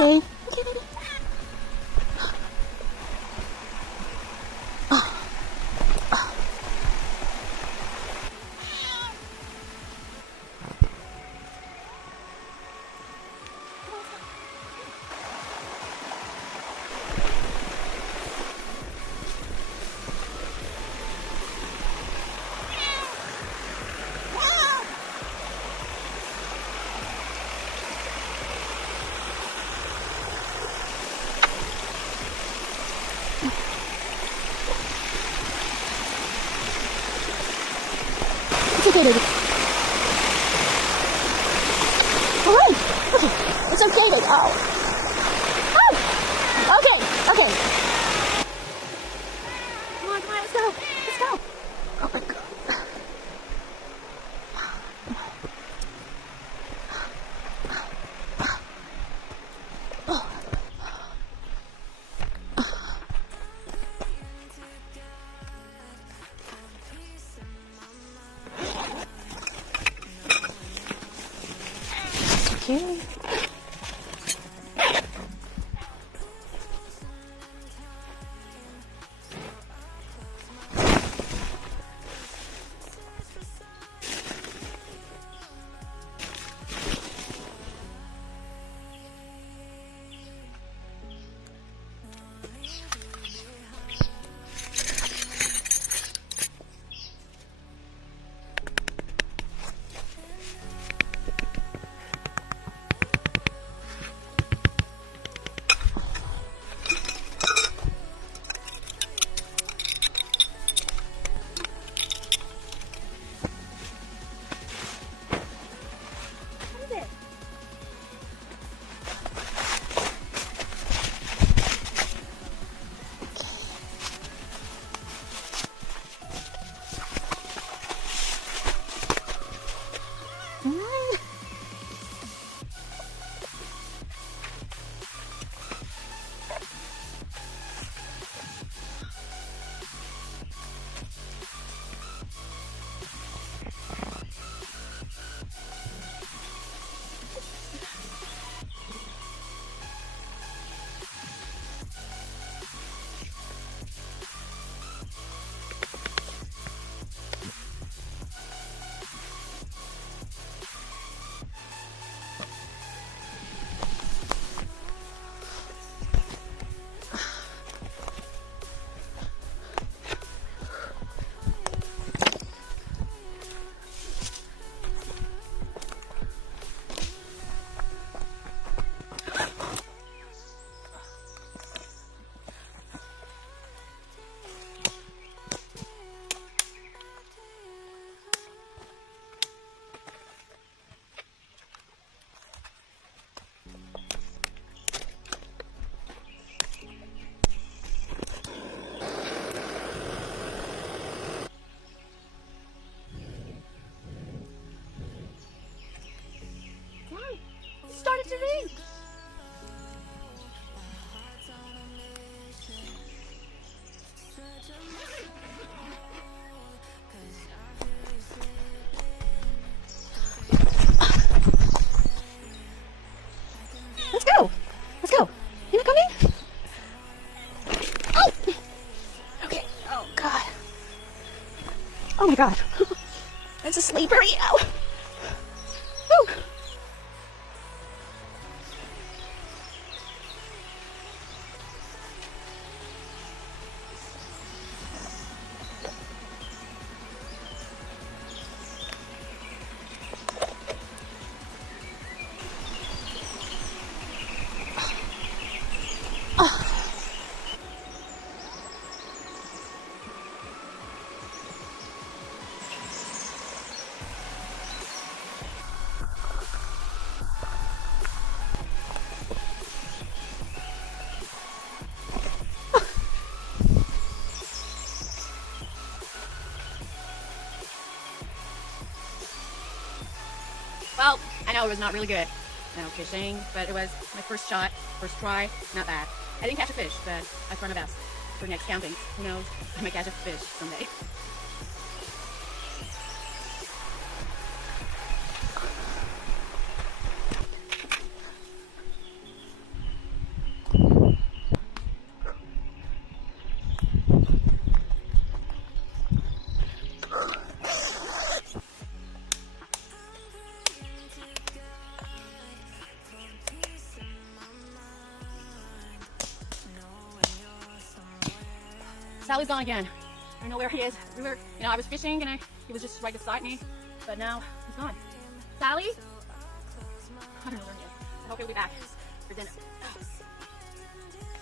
Okay. Okay, baby. It's okay, baby. Alright. Okay. It's okay, baby. Oh. Oh. Okay. Okay. Come on, let's go. Let's go. Oh my god. Okay. Started to rain. Let's go. Let's go. You not coming? Oh. Okay. Oh God. Oh my God. It's a slippery. Ow. Woo. Well, I know it was not really good, fishing, but it was my first shot, first try, not bad. I didn't catch a fish, but I tried my best. For next camping, who knows, I might catch a fish someday. Sally's gone again. I don't know where he is. We were, I was fishing and he was just right beside me, but now he's gone. Sally? I don't know where he is. I hope he'll be back for dinner.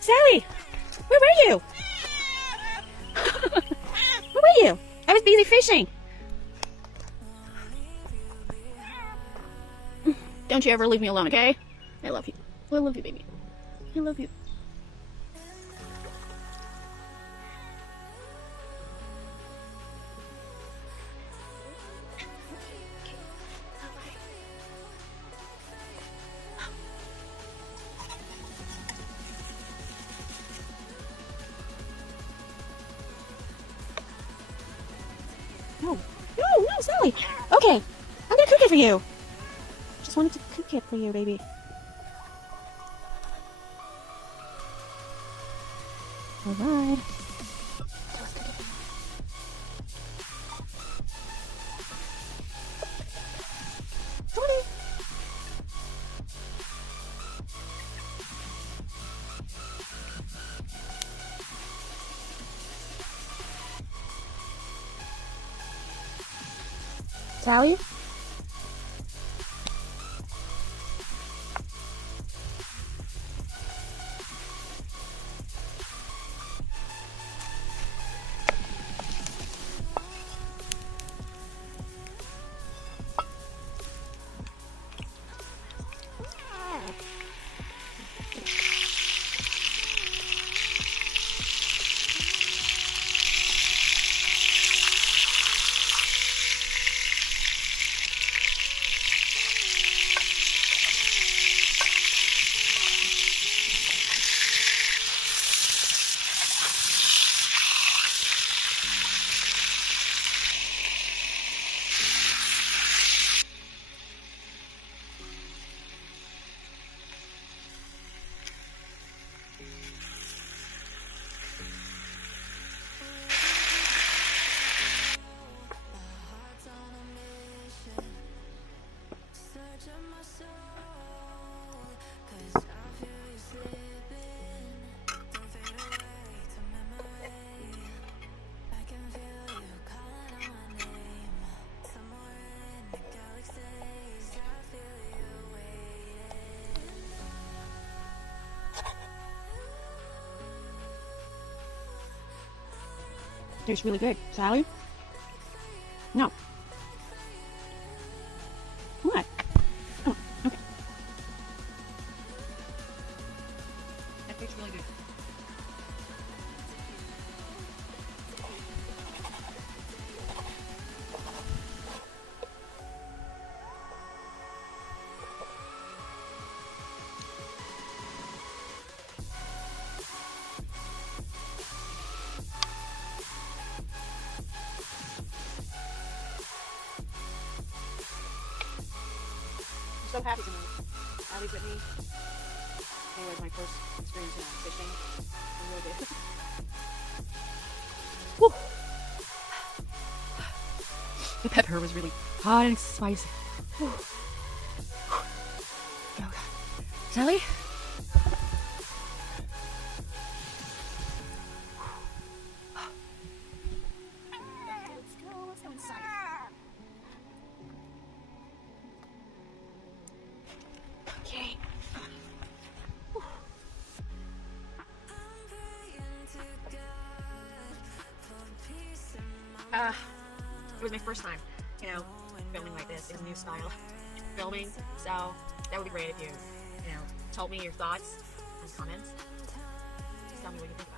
Sally, where were you? Where were you? I was busy fishing. Don't you ever leave me alone, okay? I love you. I love you, baby. I love you. No, Sally. Okay, I'm gonna cook it for you. Just wanted to cook it for you, baby. All right. Sorry. Sally? Tastes really good. Sally? No. What? Oh, okay. That tastes really good. I'm so happy to know Allie's with me. It was my first experience in fishing. I'm really good. Whew. The pepper was really hot and spicy. Whew. Oh God. Sally? Let's go inside. Okay. It was my first time, filming like this in a new style filming. So that would be great if you, told me your thoughts and comments. Just tell me what you think about it.